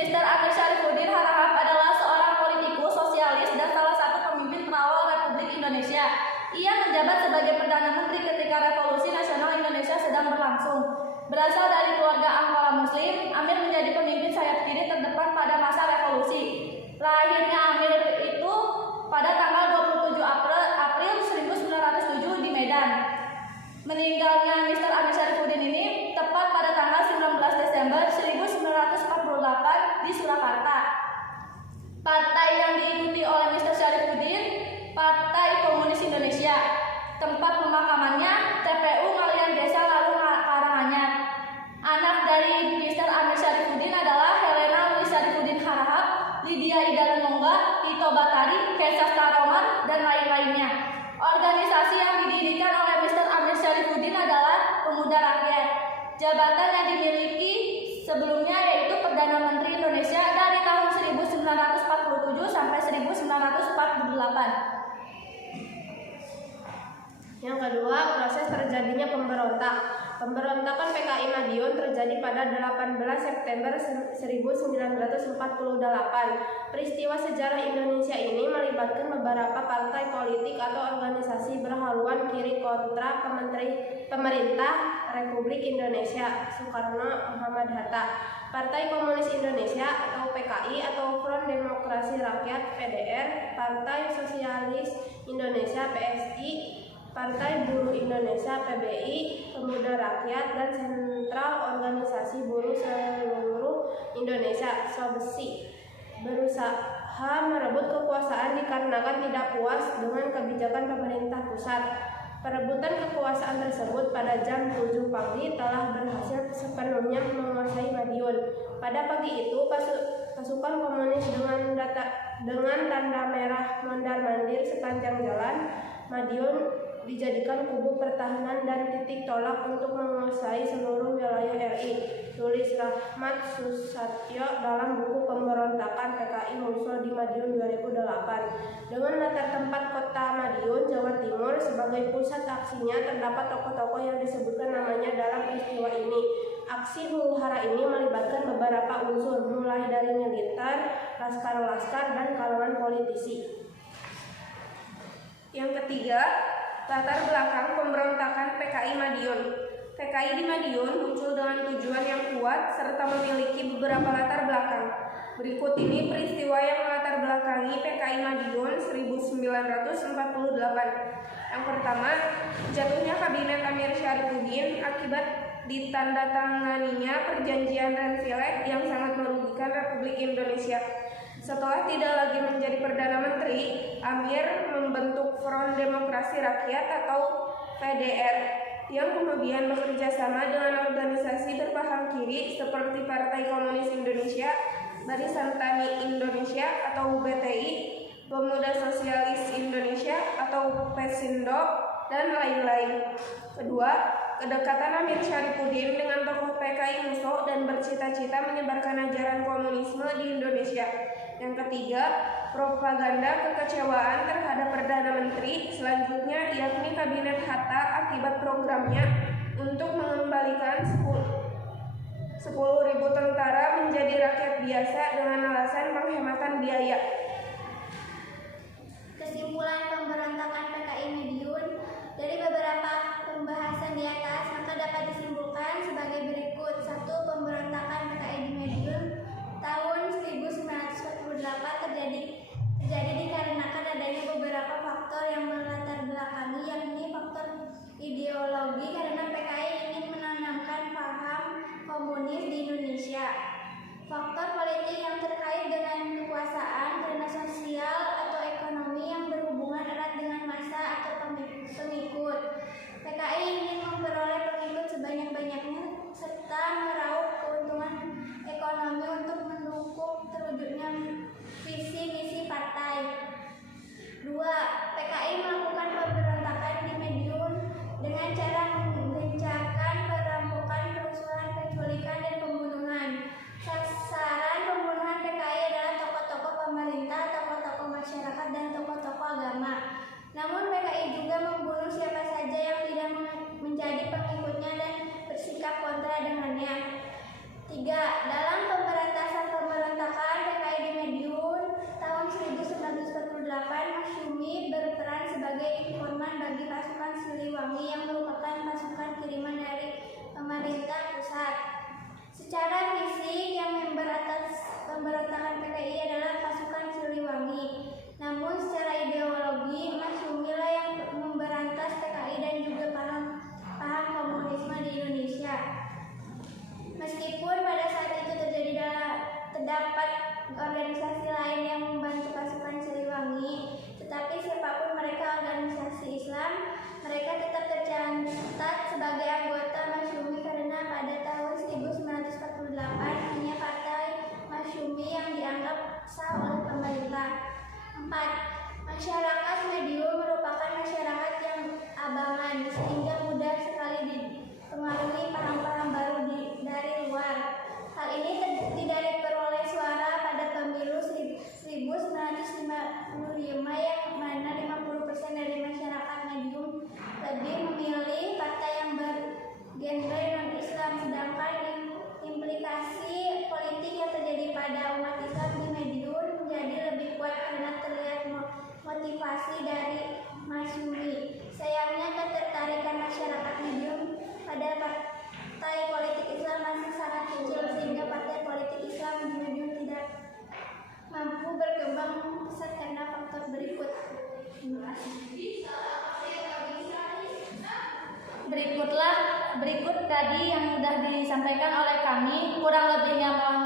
Mr. Amir Syarifuddin Harahap adalah seorang politikus sosialis dan salah satu pemimpin pengawal Republik Indonesia. Ia menjabat sebagai Perdana Menteri ketika Revolusi Nasional Indonesia sedang berlangsung. Berasal dari keluarga Angkara Muslim, Amir menjadi pemimpin sayap kiri terdepan pada masa revolusi. Lahirnya Amir itu pada tanggal 27 April 1907 di Medan. Meninggalnya Mr. Amir Syarifuddin ini tepat pada tanggal 19 Desember 1948 di Surakarta. Partai yang diikuti oleh Mr. Syarifuddin, Partai Komunis Indonesia. Tempat pemakamannya TPU Ngalian Desa Laru Karanganyar. Anak dari Mr. Amir Syarifuddin adalah Helena Louis Syarifuddin Harahap, Lydia Ida Lumongga, Tito Batari, Kesas Taroman, dan lain-lainnya. Organisasi yang didirikan oleh Mr. Amir Syarifuddin adalah Pemuda Rakyat. Jabatan yang dimiliki sebelumnya yaitu Perdana Menteri Indonesia dari tahun 1947 sampai 1948. Yang kedua, proses terjadinya pemberontak. Pemberontakan PKI Madiun terjadi pada 18 September 1948. Peristiwa sejarah Indonesia ini melibatkan beberapa partai politik atau organisasi berhaluan kiri kontra pemerintah Republik Indonesia Soekarno-Muhammad Hatta, Partai Komunis Indonesia atau PKI atau Front Demokrasi Rakyat PDR, Partai Sosialis Indonesia PSI, Partai Buruh Indonesia PBI, Pemuda Rakyat, dan Sentral Organisasi Buruh Seluruh Indonesia (SOBSI) berusaha merebut kekuasaan dikarenakan tidak puas dengan kebijakan pemerintah pusat. Perebutan kekuasaan tersebut pada jam 7 pagi telah berhasil sepenuhnya menguasai Madiun. Pada pagi itu, pasukan komunis dengan tanda merah mondar-mandir sepanjang jalan Madiun dijadikan kubu pertahanan dan titik tolak untuk menguasai seluruh wilayah RI. Tulis Rahmat Susatyo dalam buku Pemberontakan PKI Muncul di Madiun 2008. Dengan latar tempat kota Madiun, Jawa Timur sebagai pusat aksinya, terdapat tokoh-tokoh yang disebutkan namanya dalam peristiwa ini. Aksi huru-hara ini melibatkan beberapa unsur, mulai dari militer, laskar-laskar, dan kalangan politisi. Yang ketiga, latar belakang pemberontakan PKI Madiun. PKI di Madiun muncul dengan tujuan yang kuat serta memiliki beberapa latar belakang. Berikut ini peristiwa yang melatar belakangi PKI Madiun 1948. Yang pertama, jatuhnya Kabinet Amir Syarifuddin akibat ditandatanganinya perjanjian Renville yang sangat merugikan Republik Indonesia. Setelah tidak lagi menjadi Perdana Menteri, Amir membentuk Front Demokrasi Rakyat atau PDR yang kemudian bekerja sama dengan organisasi berpaham kiri seperti Partai Komunis Indonesia, Barisan Tani Indonesia atau BTI, Pemuda Sosialis Indonesia atau PESINDO, dan lain-lain. Kedua, kedekatan Amir Syarifuddin dengan tokoh PKI Muso dan bercita-cita menyebarkan ajaran komunisme di Indonesia. Yang ketiga, propaganda kekecewaan terhadap Perdana Menteri selanjutnya, yakni Kabinet Hatta akibat programnya untuk mengembalikan 10.000 tentara menjadi rakyat biasa dengan alasan penghematan biaya. Kesimpulan pemberontakan PKI Madiun dari beberapa pembahasan di atas maka dapat disimpulkan sebagai berikut. 1. Pemberontakan PKI di Madiun tahun 1948 terjadi dikarenakan adanya beberapa faktor yang melatar belakangi, yakni faktor ideologi karena PKI ingin menanamkan paham komunis di Indonesia, faktor politik yang terkait dengan kekuasaan karena sosial atau ekonomi yang berhubungan organisasi lain yang membantu pasukan Siliwangi, tetapi siapapun mereka organisasi Islam, mereka tetap tercatat sebagai anggota Masyumi karena pada tahun 1948 hanya partai Masyumi yang dianggap sah oleh pemerintah. 4. Masyarakat Madiun merupakan masyarakat yang abangan sehingga mudah sekali dipengaruhi paham-paham baru dari luar. Hal ini tidak diperoleh suara pada pemilu 1955 yang mana 50% dari masyarakat Madiun lebih memilih partai yang bergenre non-Islam, sedangkan implikasi politik yang terjadi pada umat Islam di Madiun menjadi lebih kuat karena terlihat motivasi dari Masyumi. Sayangnya ketertarikan masyarakat Madiun pada partai politik Islam masih sangat kecil sehingga partai politik Islam di Madiun tidak mampu berkembang pesat karena faktor berikut. Terima kasih. Berikut tadi yang sudah disampaikan oleh kami, kurang lebihnya mohon